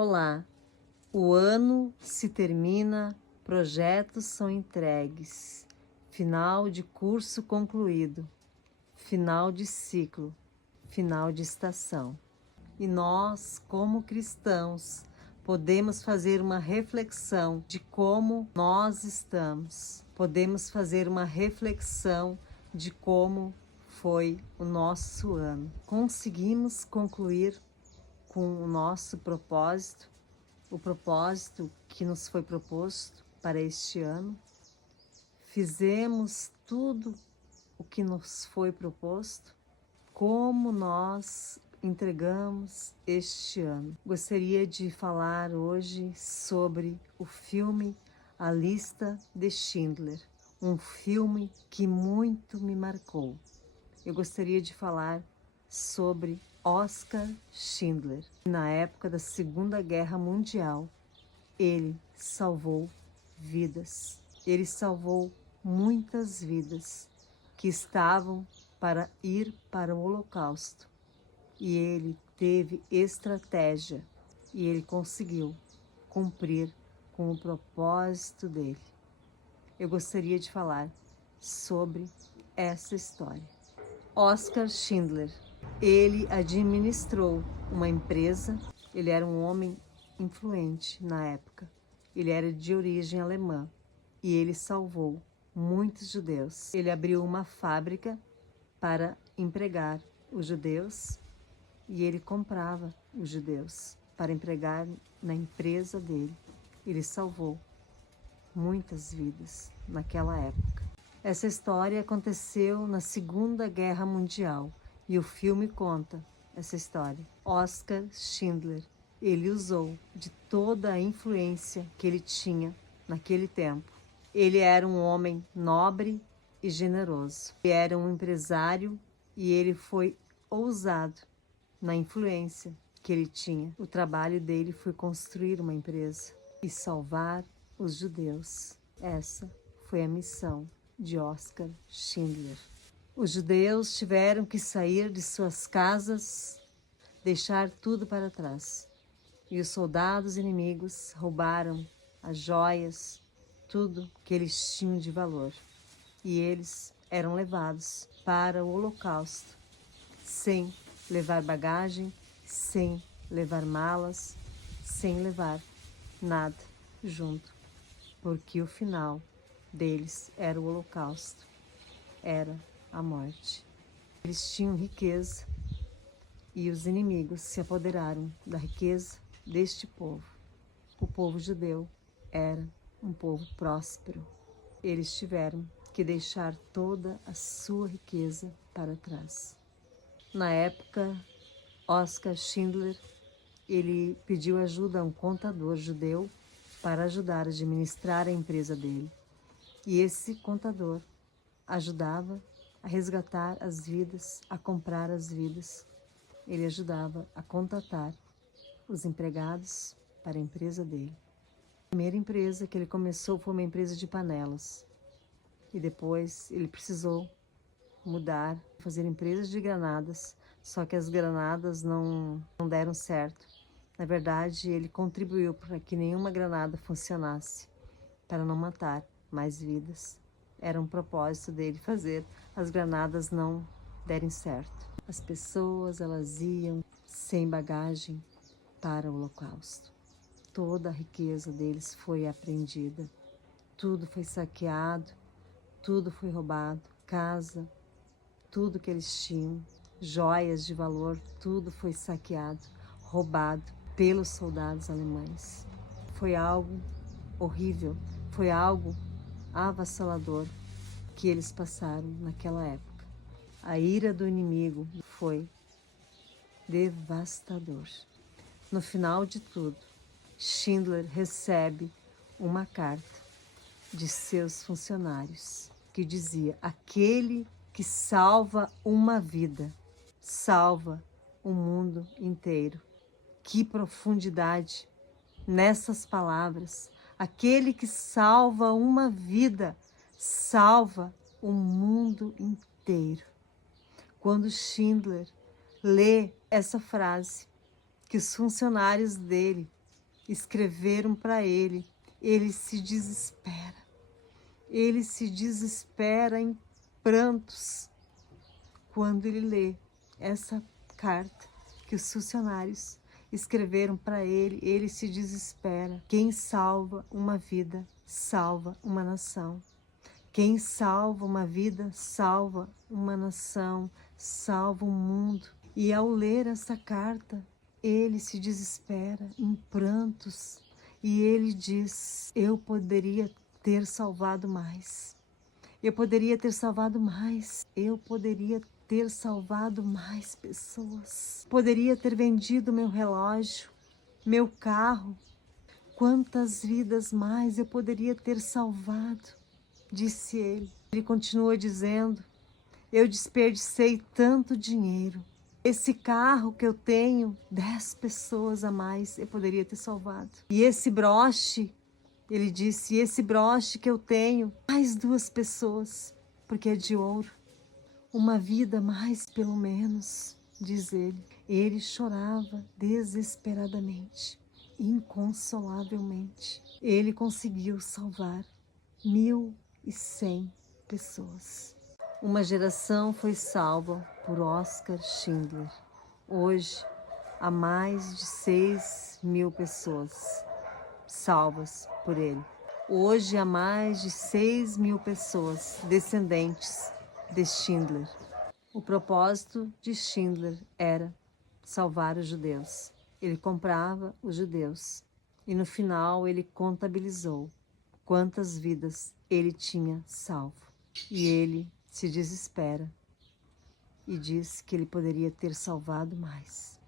Olá, o ano se termina, projetos são entregues, final de curso concluído, final de ciclo, final de estação. E nós, como cristãos, podemos fazer uma reflexão de como nós estamos. Podemos fazer uma reflexão de como foi o nosso ano. Conseguimos concluir com o nosso propósito, o propósito que nos foi proposto para este ano. Fizemos tudo o que nos foi proposto. Como nós entregamos este ano. Gostaria de falar hoje sobre o filme A Lista de Schindler, um filme que muito me marcou. Eu gostaria de falar sobre Oskar Schindler. Na época da Segunda Guerra Mundial, ele salvou vidas. Ele salvou muitas vidas que estavam para ir para o Holocausto. E ele teve estratégia e ele conseguiu cumprir com o propósito dele. Eu gostaria de falar sobre essa história. Oskar Schindler, ele administrou uma empresa, ele era um homem influente na época, ele era de origem alemã e ele salvou muitos judeus. Ele abriu uma fábrica para empregar os judeus e ele comprava os judeus para empregar na empresa dele. Ele salvou muitas vidas naquela época. Essa história aconteceu na Segunda Guerra Mundial e o filme conta essa história. Oskar Schindler, ele usou de toda a influência que ele tinha naquele tempo. Ele era um homem nobre e generoso. Ele era um empresário e ele foi ousado na influência que ele tinha. O trabalho dele foi construir uma empresa e salvar os judeus. Essa foi a missão de Oskar Schindler. Os judeus tiveram que sair de suas casas, deixar tudo para trás. E os soldados inimigos roubaram as joias, tudo que eles tinham de valor. E eles eram levados para o Holocausto, sem levar bagagem, sem levar malas, sem levar nada junto, porque o final deles era o Holocausto, era a morte. Eles tinham riqueza e os inimigos se apoderaram da riqueza deste povo. O povo judeu era um povo próspero. Eles tiveram que deixar toda a sua riqueza para trás. Na época, Oskar Schindler, ele pediu ajuda a um contador judeu para ajudar a administrar a empresa dele. E esse contador ajudava a resgatar as vidas, a comprar as vidas. Ele ajudava a contratar os empregados para a empresa dele. A primeira empresa que ele começou foi uma empresa de panelas. E depois ele precisou mudar, fazer empresas de granadas, só que as granadas não deram certo. Na verdade, ele contribuiu para que nenhuma granada funcionasse, para não matar mais vidas. Era um propósito dele fazer as granadas não derem certo. As pessoas, elas iam sem bagagem para o Holocausto. Toda a riqueza deles foi apreendida. Tudo foi saqueado, tudo foi roubado. Casa, tudo que eles tinham, joias de valor, tudo foi saqueado, roubado pelos soldados alemães. Foi algo horrível, foi algo avassalador que eles passaram naquela época. A ira do inimigo foi devastador. No final de tudo, Schindler recebe uma carta de seus funcionários que dizia: aquele que salva uma vida, salva o mundo inteiro. Que profundidade nessas palavras! Aquele que salva uma vida, salva o mundo inteiro. Quando Schindler lê essa frase, que os funcionários dele escreveram para ele. Ele se desespera. Ele se desespera em prantos quando ele lê essa carta que os funcionários escreveram para ele. Ele se desespera. Quem salva uma vida, salva uma nação. Quem salva uma vida, salva uma nação, salva um mundo. E ao ler essa carta, ele se desespera em prantos. E ele diz: eu poderia ter salvado mais. Eu poderia ter salvado mais. Eu poderia ter salvado mais pessoas. Poderia ter vendido meu relógio, meu carro. Quantas vidas mais eu poderia ter salvado, disse ele. Ele continua dizendo: eu desperdicei tanto dinheiro. Esse carro que eu tenho, 10 pessoas a mais eu poderia ter salvado. E esse broche, ele disse, esse broche que eu tenho, mais 2 pessoas, porque é de ouro. Uma vida mais pelo menos, diz ele. Ele chorava desesperadamente, inconsolavelmente. Ele conseguiu salvar 1.100 pessoas. Uma geração foi salva por Oskar Schindler. Hoje, há mais de 6.000 pessoas salvas por ele. Hoje, há mais de 6.000 pessoas descendentes de Schindler. O propósito de Schindler era salvar os judeus. Ele comprava os judeus e no final ele contabilizou quantas vidas ele tinha salvo. E ele se desespera e diz que ele poderia ter salvado mais.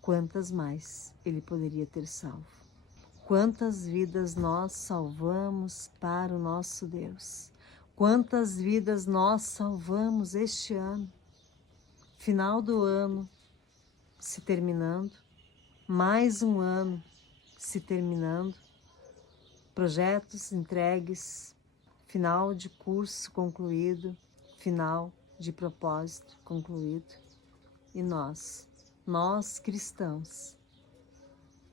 Quantas mais ele poderia ter salvo? Quantas vidas nós salvamos para o nosso Deus? Quantas vidas nós salvamos este ano? Final do ano se terminando, mais um ano se terminando, projetos entregues, final de curso concluído, final de propósito concluído. E nós cristãos,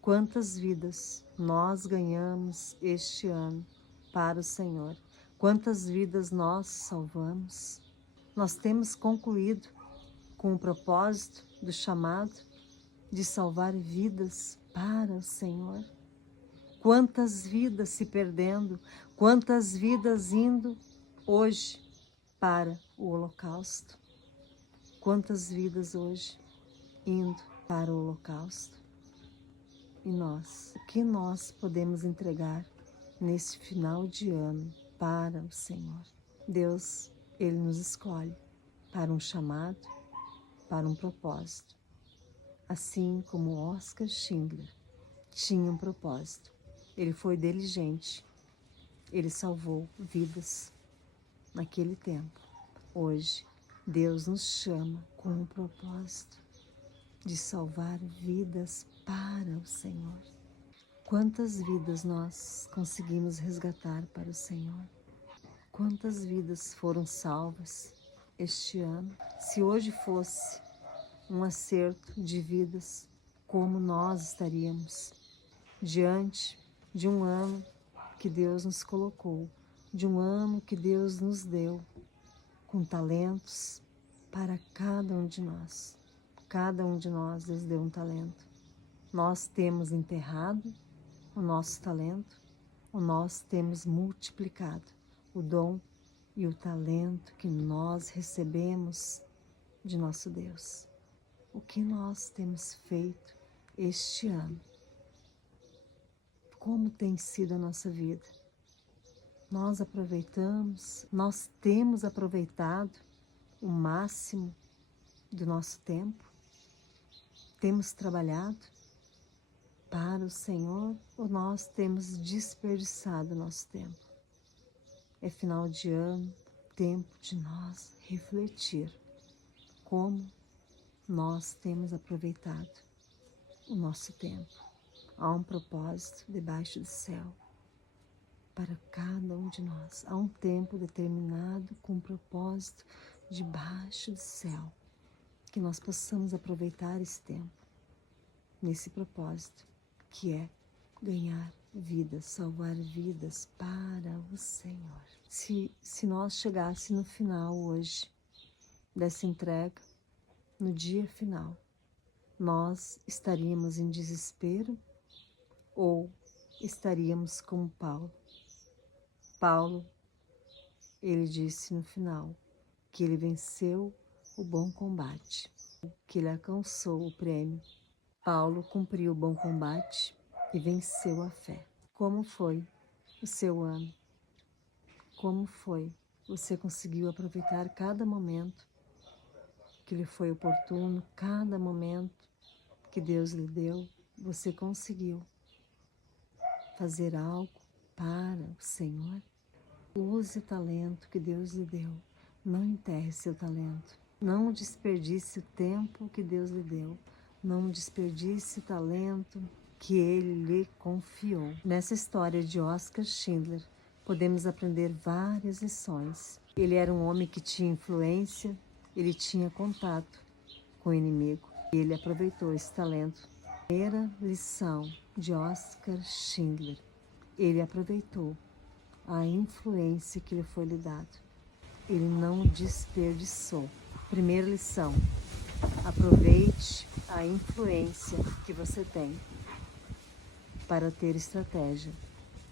quantas vidas nós ganhamos este ano para o Senhor? Quantas vidas nós salvamos? Nós temos concluído com o propósito do chamado de salvar vidas para o Senhor? Quantas vidas se perdendo, quantas vidas indo hoje para o holocausto? Quantas vidas hoje indo para o holocausto? E nós, o que nós podemos entregar nesse final de ano para o Senhor? Deus, Ele nos escolhe para um chamado, para um propósito. Assim como Oskar Schindler tinha um propósito. Ele foi diligente. Ele salvou vidas naquele tempo. Hoje, Deus nos chama com um propósito de salvar vidas para o Senhor. Quantas vidas nós conseguimos resgatar para o Senhor? Quantas vidas foram salvas este ano? Se hoje fosse um acerto de vidas, como nós estaríamos diante de um ano que Deus nos colocou, de um ano que Deus nos deu, com talentos para cada um de nós. Cada um de nós, Deus deu um talento. Nós temos enterrado o nosso talento, ou nós temos multiplicado o dom e o talento que nós recebemos de nosso Deus. O que nós temos feito este ano? Como tem sido a nossa vida? Nós aproveitamos, nós temos aproveitado o máximo do nosso tempo? Temos trabalhado para o Senhor ou nós temos desperdiçado o nosso tempo? É final de ano, tempo de nós refletir como nós temos aproveitado o nosso tempo. Há um propósito debaixo do céu para cada um de nós. Há um tempo determinado com um propósito debaixo do céu. Que nós possamos aproveitar esse tempo nesse propósito, que é ganhar vidas, salvar vidas para o Senhor. Se nós chegássemos no final hoje dessa entrega, no dia final, nós estaríamos em desespero ou estaríamos como Paulo? Paulo, ele disse no final que ele venceu o bom combate, que ele alcançou o prêmio. Paulo cumpriu o bom combate e venceu a fé. Como foi o seu ano? Como foi? Você conseguiu aproveitar cada momento que lhe foi oportuno, cada momento que Deus lhe deu? Você conseguiu fazer algo para o Senhor? Use o talento que Deus lhe deu. Não enterre seu talento. Não desperdice o tempo que Deus lhe deu. Não desperdice o talento que Ele lhe confiou. Nessa história de Oskar Schindler, podemos aprender várias lições. Ele era um homem que tinha influência, ele tinha contato com o inimigo e ele aproveitou esse talento. Primeira lição de Oskar Schindler, ele aproveitou a influência que lhe foi lhe dado. Ele não desperdiçou. Primeira lição: aproveite a influência que você tem para ter estratégia,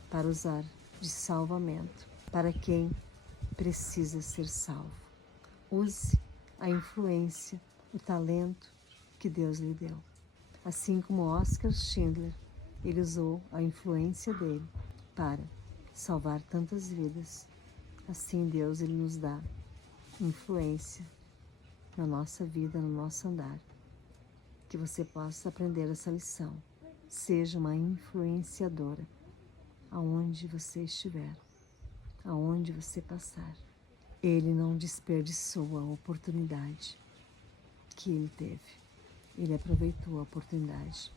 para usar de salvamento para quem precisa ser salvo. Use a influência, o talento que Deus lhe deu. Assim como Oskar Schindler, ele usou a influência dele para salvar tantas vidas. Assim Deus, ele nos dá influência na nossa vida, no nosso andar. Que você possa aprender essa lição. Seja uma influenciadora aonde você estiver, aonde você passar. Ele não desperdiçou a oportunidade que ele teve. Ele aproveitou a oportunidade,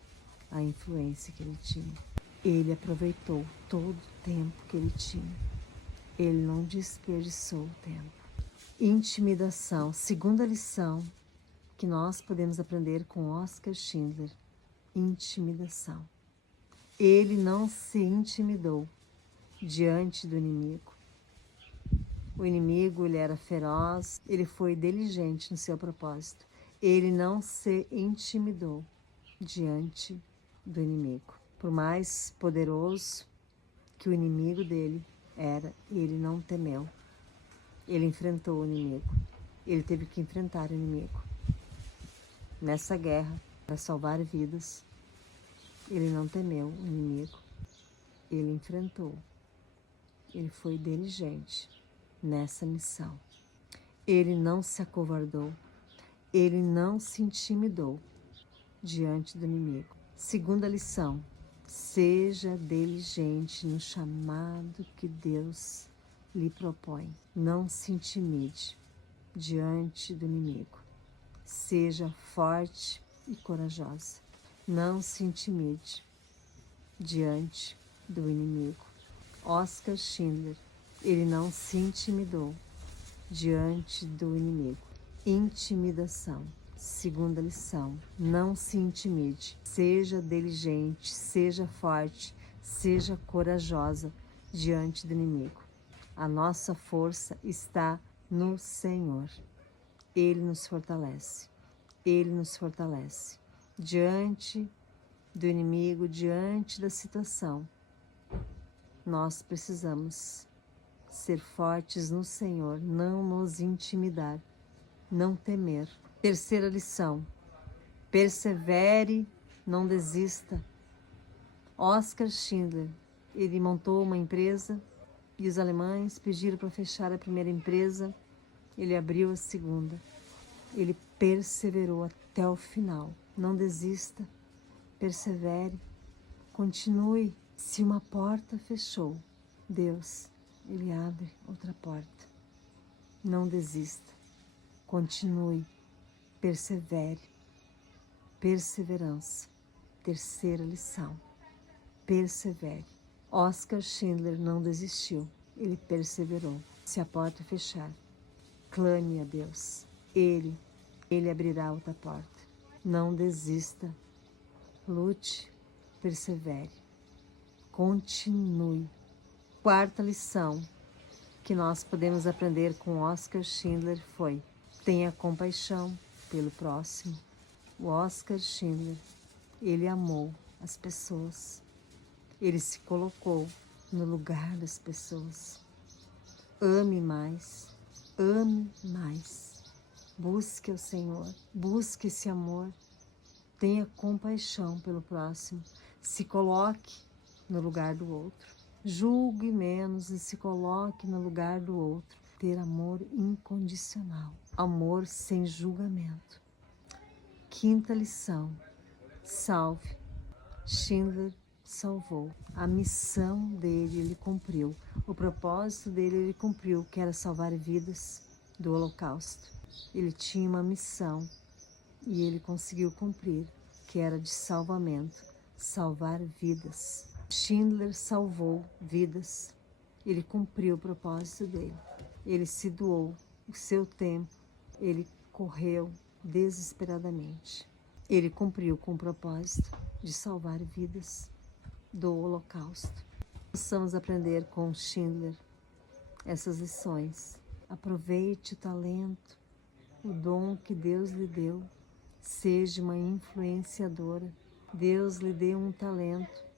a influência que ele tinha. Ele aproveitou todo o tempo que ele tinha. Ele não desperdiçou o tempo. Intimidação. Segunda lição que nós podemos aprender com Oskar Schindler. Intimidação. Ele não se intimidou diante do inimigo. O inimigo, ele era feroz, ele foi diligente no seu propósito. Ele não se intimidou diante do inimigo. Por mais poderoso que o inimigo dele era, ele não temeu. Ele enfrentou o inimigo. Ele teve que enfrentar o inimigo. Nessa guerra, para salvar vidas, ele não temeu o inimigo. Ele enfrentou. Ele foi diligente nessa missão. Ele não se acovardou. Ele não se intimidou diante do inimigo. Segunda lição: seja diligente no chamado que Deus lhe propõe. Não se intimide diante do inimigo. Seja forte e corajosa. Não se intimide diante do inimigo. Oskar Schindler, ele não se intimidou diante do inimigo. Intimidação. Segunda lição: não se intimide. Seja diligente, seja forte, seja corajosa diante do inimigo. A nossa força está no Senhor. Ele nos fortalece. Ele nos fortalece. Diante do inimigo, diante da situação, nós precisamos ser fortes no Senhor, não nos intimidar, não temer. Terceira lição: persevere, não desista. Oskar Schindler, ele montou uma empresa e os alemães pediram para fechar a primeira empresa. Ele abriu a segunda. Ele perseverou até o final. Não desista, persevere, continue. Se uma porta fechou, Deus, ele abre outra porta. Não desista, continue, persevere. Perseverança. Terceira lição: persevere. Oskar Schindler não desistiu, ele perseverou. Se a porta fechar, clame a Deus. Ele abrirá outra porta. Não desista, lute, persevere. continue. Quarta lição que nós podemos aprender com Oscar Schindler foi: tenha compaixão pelo próximo. O Oscar Schindler, ele amou as pessoas. Ele se colocou no lugar das pessoas. Ame mais, ame mais. Busque o Senhor, busque esse amor. Tenha compaixão pelo próximo. Se coloque no lugar do outro. Julgue menos e se coloque no lugar do outro. Ter amor incondicional. Amor sem julgamento. Quinta lição. Salve. Schindler salvou. A missão dele, ele cumpriu. O propósito dele, ele cumpriu, que era salvar vidas do Holocausto. Ele tinha uma missão e ele conseguiu cumprir, que era de salvamento, salvar vidas. Schindler salvou vidas. Ele cumpriu o propósito dele. Ele se doou o seu tempo. Ele correu desesperadamente. Ele cumpriu com o propósito de salvar vidas do Holocausto. Possamos aprender com Schindler essas lições. Aproveite o talento, o dom que Deus lhe deu. Seja uma influenciadora. Deus lhe deu um talento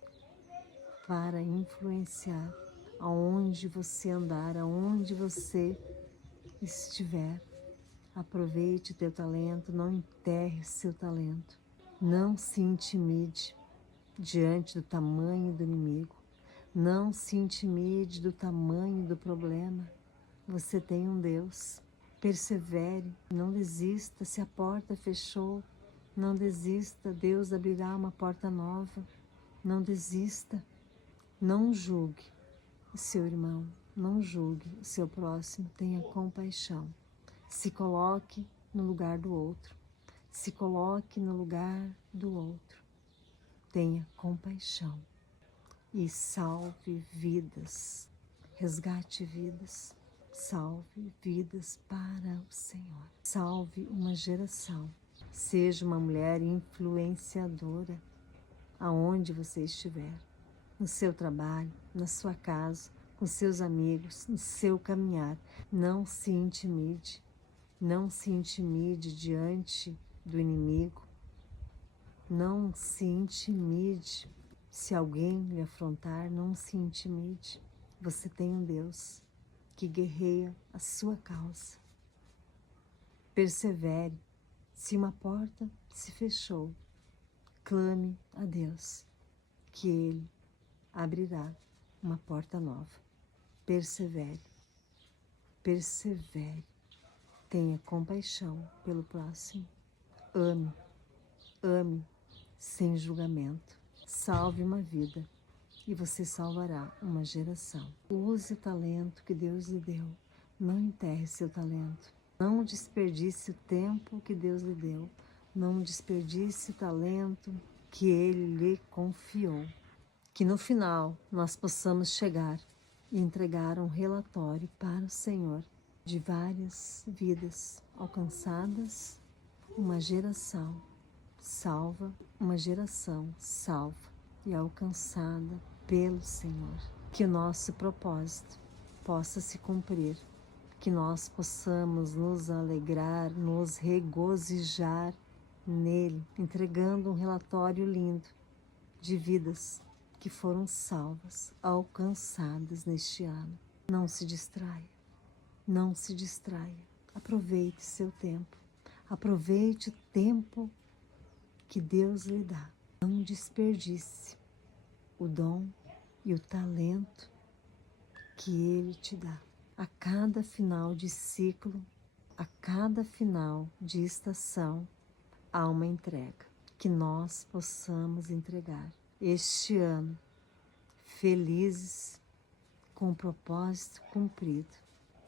para influenciar aonde você andar, aonde você estiver. Aproveite o teu talento, não enterre seu talento. Não se intimide diante do tamanho do inimigo. Não se intimide do tamanho do problema. Você tem um Deus. Persevere, não desista. Se a porta fechou, não desista. Deus abrirá uma porta nova. Não desista. Não julgue o seu irmão. Não julgue o seu próximo. Tenha compaixão. Se coloque no lugar do outro. Se coloque no lugar do outro. Tenha compaixão e salve vidas. Resgate vidas. Salve vidas para o Senhor. Salve uma geração. Seja uma mulher influenciadora aonde você estiver. No seu trabalho, na sua casa, com seus amigos, no seu caminhar. Não se intimide. Não se intimide diante do inimigo. Não se intimide. Se alguém lhe afrontar, não se intimide. Você tem um Deus que guerreia a sua causa. Persevere. Se uma porta se fechou, clame a Deus, que Ele abrirá uma porta nova. Persevere. Persevere. Tenha compaixão pelo próximo. Ame. Ame sem julgamento. Salve uma vida e você salvará uma geração. Use o talento que Deus lhe deu. Não enterre seu talento. Não desperdice o tempo que Deus lhe deu. Não desperdice o talento que Ele lhe confiou. Que no final nós possamos chegar e entregar um relatório para o Senhor de várias vidas alcançadas, uma geração salva, uma geração salva e alcançada pelo Senhor. Que o nosso propósito possa se cumprir, que nós possamos nos alegrar, nos regozijar nele, entregando um relatório lindo de vidas que foram salvas, alcançadas neste ano. Não se distraia. Não se distraia. Aproveite seu tempo. Aproveite o tempo que Deus lhe dá. Não desperdice o dom e o talento que Ele te dá. A cada final de ciclo, a cada final de estação, há uma entrega. Que nós possamos entregar este ano felizes, com o propósito cumprido.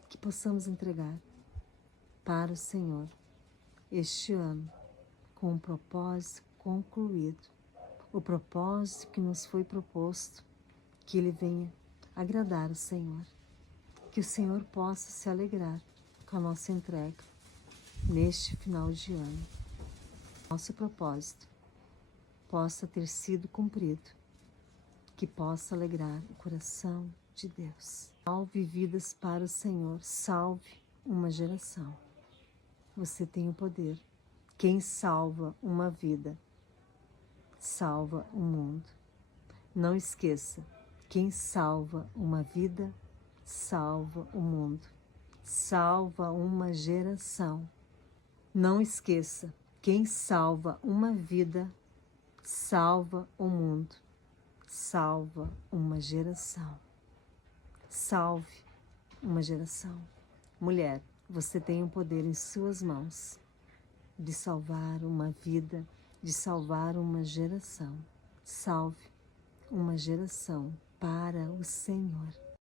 Que possamos entregar para o Senhor este ano com um propósito concluído. O propósito que nos foi proposto, que ele venha agradar o Senhor. Que o Senhor possa se alegrar com a nossa entrega neste final de ano. Nosso propósito possa ter sido cumprido. que possa alegrar o coração de Deus. Salve vidas para o Senhor, salve uma geração. Você tem o poder. Quem salva uma vida, salva o mundo. Não esqueça, quem salva uma vida, salva o mundo. Salva uma geração. Não esqueça, quem salva uma vida, salva o mundo. Salva uma geração. Salve uma geração. Mulher, você tem o poder em suas mãos de salvar uma vida, de salvar uma geração. Salve uma geração para o Senhor.